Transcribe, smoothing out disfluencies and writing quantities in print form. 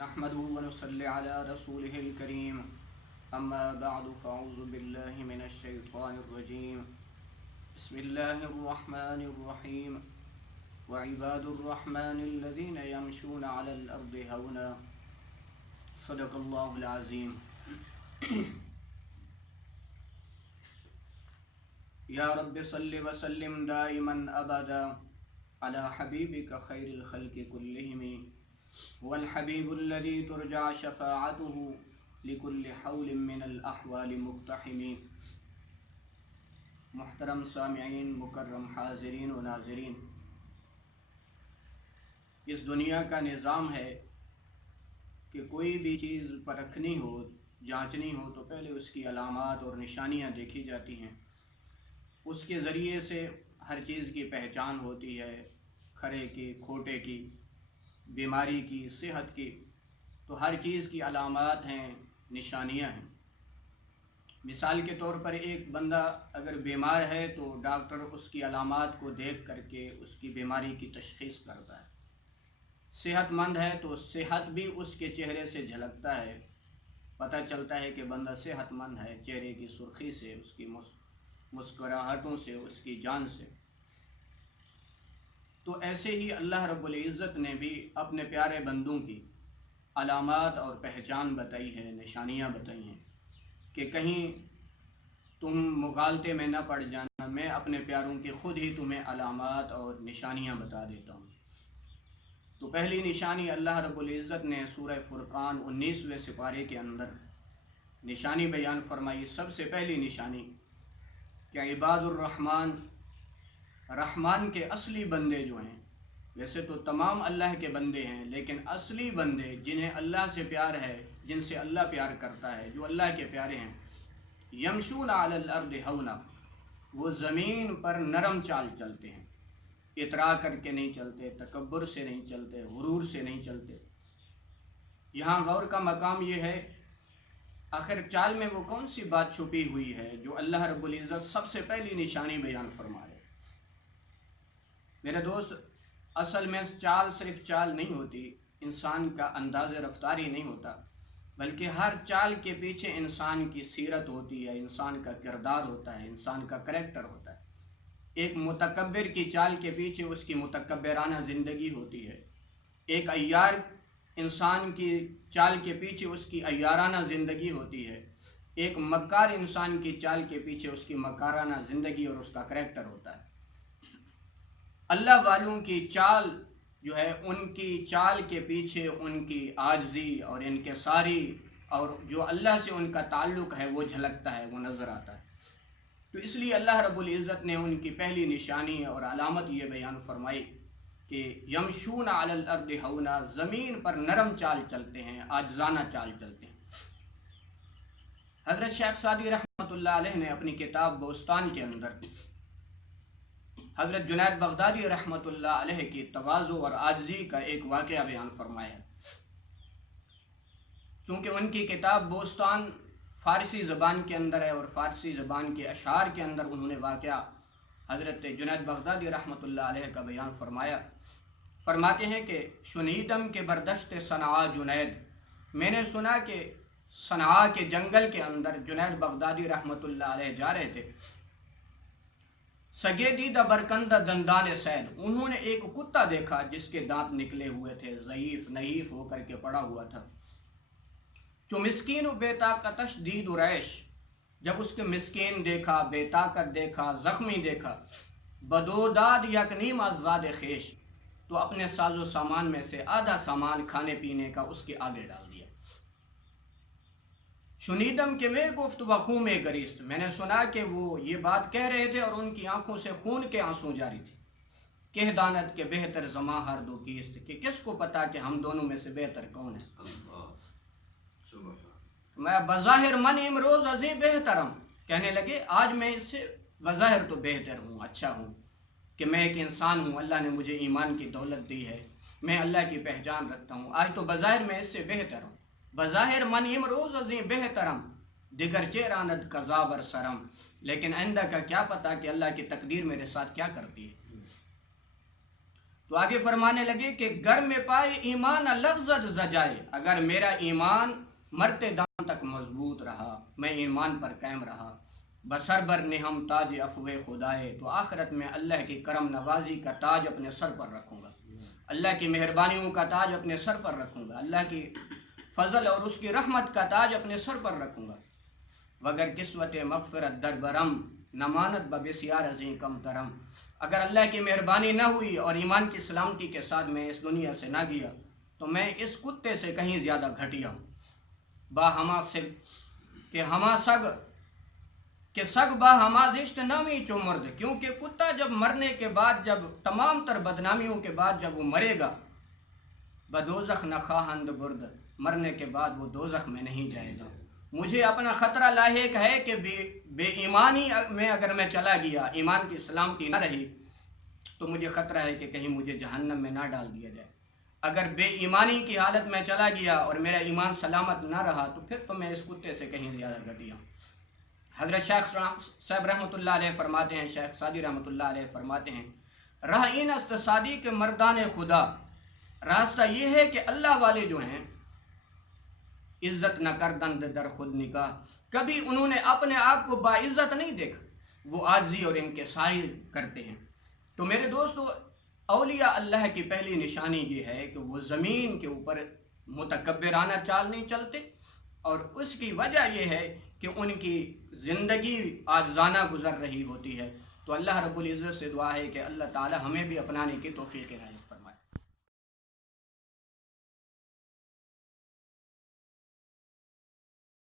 نحمده ونصلي على رسوله الكريم أما بعد فأعوذ بالله من الشيطان الرجيم بسم الله الرحمن الرحيم وعباد الرحمن الذين يمشون على الأرض هونا صدق الله العظيم يا رب صل وسلم دائما أبدا على حبيبك خير الخلق كلهم هو الحبيب الذي ترجع شفاعته لكل حول من الأحوال مقتحم۔ محترم سامعین، مکرم حاضرین و ناظرین، اس دنیا کا نظام ہے کہ کوئی بھی چیز پرکھنی ہو، جانچنی ہو تو پہلے اس کی علامات اور نشانیاں دیکھی جاتی ہیں۔ اس کے ذریعے سے ہر چیز کی پہچان ہوتی ہے، کھرے کی، کھوٹے کی، بیماری کی، صحت کی۔ تو ہر چیز کی علامات ہیں، نشانیاں ہیں۔ مثال کے طور پر ایک بندہ اگر بیمار ہے تو ڈاکٹر اس کی علامات کو دیکھ کر کے اس کی بیماری کی تشخیص کرتا ہے۔ صحت مند ہے تو صحت بھی اس کے چہرے سے جھلکتا ہے، پتہ چلتا ہے کہ بندہ صحت مند ہے، چہرے کی سرخی سے، اس کی مسکراہٹوں سے، اس کی جان سے۔ تو ایسے ہی اللہ رب العزت نے بھی اپنے پیارے بندوں کی علامات اور پہچان بتائی ہے، نشانیاں بتائی ہیں کہ کہیں تم مغالطے میں نہ پڑ جانا، میں اپنے پیاروں کی خود ہی تمہیں علامات اور نشانیاں بتا دیتا ہوں۔ تو پہلی نشانی اللہ رب العزت نے سورہ فرقان 19ویں سپارے کے اندر نشانی بیان فرمائی۔ سب سے پہلی نشانی کہ عباد الرحمن، رحمان کے اصلی بندے جو ہیں، ویسے تو تمام اللہ کے بندے ہیں، لیکن اصلی بندے جنہیں اللہ سے پیار ہے، جن سے اللہ پیار کرتا ہے، جو اللہ کے پیارے ہیں، یمشون علی الارض ہونا، وہ زمین پر نرم چال چلتے ہیں، اطراء کر کے نہیں چلتے، تکبر سے نہیں چلتے، غرور سے نہیں چلتے۔ یہاں غور کا مقام یہ ہے، آخر چال میں وہ کون سی بات چھپی ہوئی ہے جو اللہ رب العزت سب سے پہلی نشانی بیان فرما رہے ہیں؟ میرے دوست، اصل میں چال صرف چال نہیں ہوتی، انسان کا انداز رفتار ہی نہیں ہوتا، بلکہ ہر چال کے پیچھے انسان کی سیرت ہوتی ہے، انسان کا کردار ہوتا ہے، انسان کا کریکٹر ہوتا ہے۔ ایک متکبر کی چال کے پیچھے اس کی متکبرانہ زندگی ہوتی ہے، ایک عیار انسان کی چال کے پیچھے اس کی عیارانہ زندگی ہوتی ہے، ایک مکار انسان کی چال کے پیچھے اس کی مکارانہ زندگی اور اس کا کریکٹر ہوتا ہے۔ اللہ والوں کی چال جو ہے، ان کی چال کے پیچھے ان کی عاجزی اور انکساری اور جو اللہ سے ان کا تعلق ہے وہ جھلکتا ہے، وہ نظر آتا ہے۔ تو اس لیے اللہ رب العزت نے ان کی پہلی نشانی اور علامت یہ بیان فرمائی کہ یمشون علی الارض ہونا، زمین پر نرم چال چلتے ہیں، عاجزانہ چال چلتے ہیں۔ حضرت شیخ سعدی رحمۃ اللہ علیہ نے اپنی کتاب بوستان کے اندر حضرت جنید بغدادی رحمۃ اللہ علیہ کی تواضع اور عاجزی کا ایک واقعہ بیان فرمایا ہے۔ چونکہ ان کی کتاب بوستان فارسی زبان کے اندر ہے اور فارسی زبان کے اشعار کے اندر انہوں نے واقعہ حضرت جنید بغدادی رحمۃ اللہ علیہ کا بیان فرمایا۔ فرماتے ہیں کہ شنیدم کے بردشت صنعاء جنید، میں نے سنا کہ صنعاء کے جنگل کے اندر جنید بغدادی رحمۃ اللہ علیہ جا رہے تھے۔ سگے دیدہ برکندہ دندان سید، انہوں نے ایک کتا دیکھا جس کے دانت نکلے ہوئے تھے، ضعیف نحیف ہو کر کے پڑا ہوا تھا۔ چو مسکین و بے طاقتش دید و ریش، جب اس کے مسکین دیکھا، بے طاقت دیکھا، زخمی دیکھا، بدوداد یکنیم از زاد خیش، تو اپنے ساز و سامان میں سے آدھا سامان کھانے پینے کا اس کے آگے ڈال دیا۔ شنیدم کے میں گفت و خون میں گریست، میں نے سنا کہ وہ یہ بات کہہ رہے تھے اور ان کی آنکھوں سے خون کے آنسو جاری تھے۔ کہ دانت کے بہتر زماں ہر دو کیست، کہ کس کو پتا کہ ہم دونوں میں سے بہتر کون ہے؟ میں بظاہر من امروز ازیں بہترم، کہنے لگے آج میں اس سے بظاہر تو بہتر ہوں، اچھا ہوں، کہ میں ایک انسان ہوں، اللہ نے مجھے ایمان کی دولت دی ہے، میں اللہ کی پہچان رکھتا ہوں، آج تو بظاہر میں اس سے بہتر ہوں۔ بظاہر من امروز ازیں بہترم، دیگر چہراند کذابر سرم، لیکن آئندہ کا کیا پتا کہ اللہ کی تقدیر میرے ساتھ کیا کرتی ہے۔ تو آگے فرمانے لگے کہ گر میں پائے ایمان لفظت زجائے، اگر میرا ایمان مرتے دم تک مضبوط رہا، میں ایمان پر قائم رہا، بسر بر نہم تاج افوے خدائے، تو آخرت میں اللہ کی کرم نوازی کا تاج اپنے سر پر رکھوں گا، اللہ کی مہربانیوں کا تاج اپنے سر پر رکھوں گا، اللہ کی فضل اور اس کی رحمت کا تاج اپنے سر پر رکھوں گا۔ وگر قسوت مغفرت در برم نمانت ببسیار ازیں کم ترم، اگر اللہ کی مہربانی نہ ہوئی اور ایمان کی سلامتی کے ساتھ میں اس دنیا سے نہ گیا تو میں اس کتے سے کہیں زیادہ گھٹیا ہوں۔ با ہما سگ کہ ہما سگ کہ سگ با ہما زشت نامی چو مرد، کیونکہ کتا جب مرنے کے بعد، جب تمام تر بدنامیوں کے بعد جب وہ مرے گا، بدوزخ نہ خواہند برد، مرنے کے بعد وہ دوزخ میں نہیں جائے گا۔ مجھے اپنا خطرہ لاحق ہے کہ بے ایمانی میں اگر میں چلا گیا، ایمان کی سلامتی نہ رہی، تو مجھے خطرہ ہے کہ کہیں مجھے جہنم میں نہ ڈال دیا جائے۔ اگر بے ایمانی کی حالت میں چلا گیا اور میرا ایمان سلامت نہ رہا تو پھر تو میں اس کتے سے کہیں زیادہ گھٹیا ہوں۔ حضرت شیخ صاحب رحمۃ اللہ علیہ فرماتے ہیں، شیخ سعدی رحمۃ اللہ علیہ فرماتے ہیں، راہ این است سادی کے مردان خدا، راستہ یہ ہے کہ اللہ والے جو ہیں عزت نہ کردند در خود نکاح، کبھی انہوں نے اپنے آپ کو باعزت نہیں دیکھا، وہ عاجزی اور انکساری کرتے ہیں۔ تو میرے دوستو، اولیاء اللہ کی پہلی نشانی یہ ہے کہ وہ زمین کے اوپر متکبرانہ چال نہیں چلتے، اور اس کی وجہ یہ ہے کہ ان کی زندگی عاجزانہ گزر رہی ہوتی ہے۔ تو اللہ رب العزت سے دعا ہے کہ اللہ تعالی ہمیں بھی اپنانے کی توفیق عنایت فرمائے۔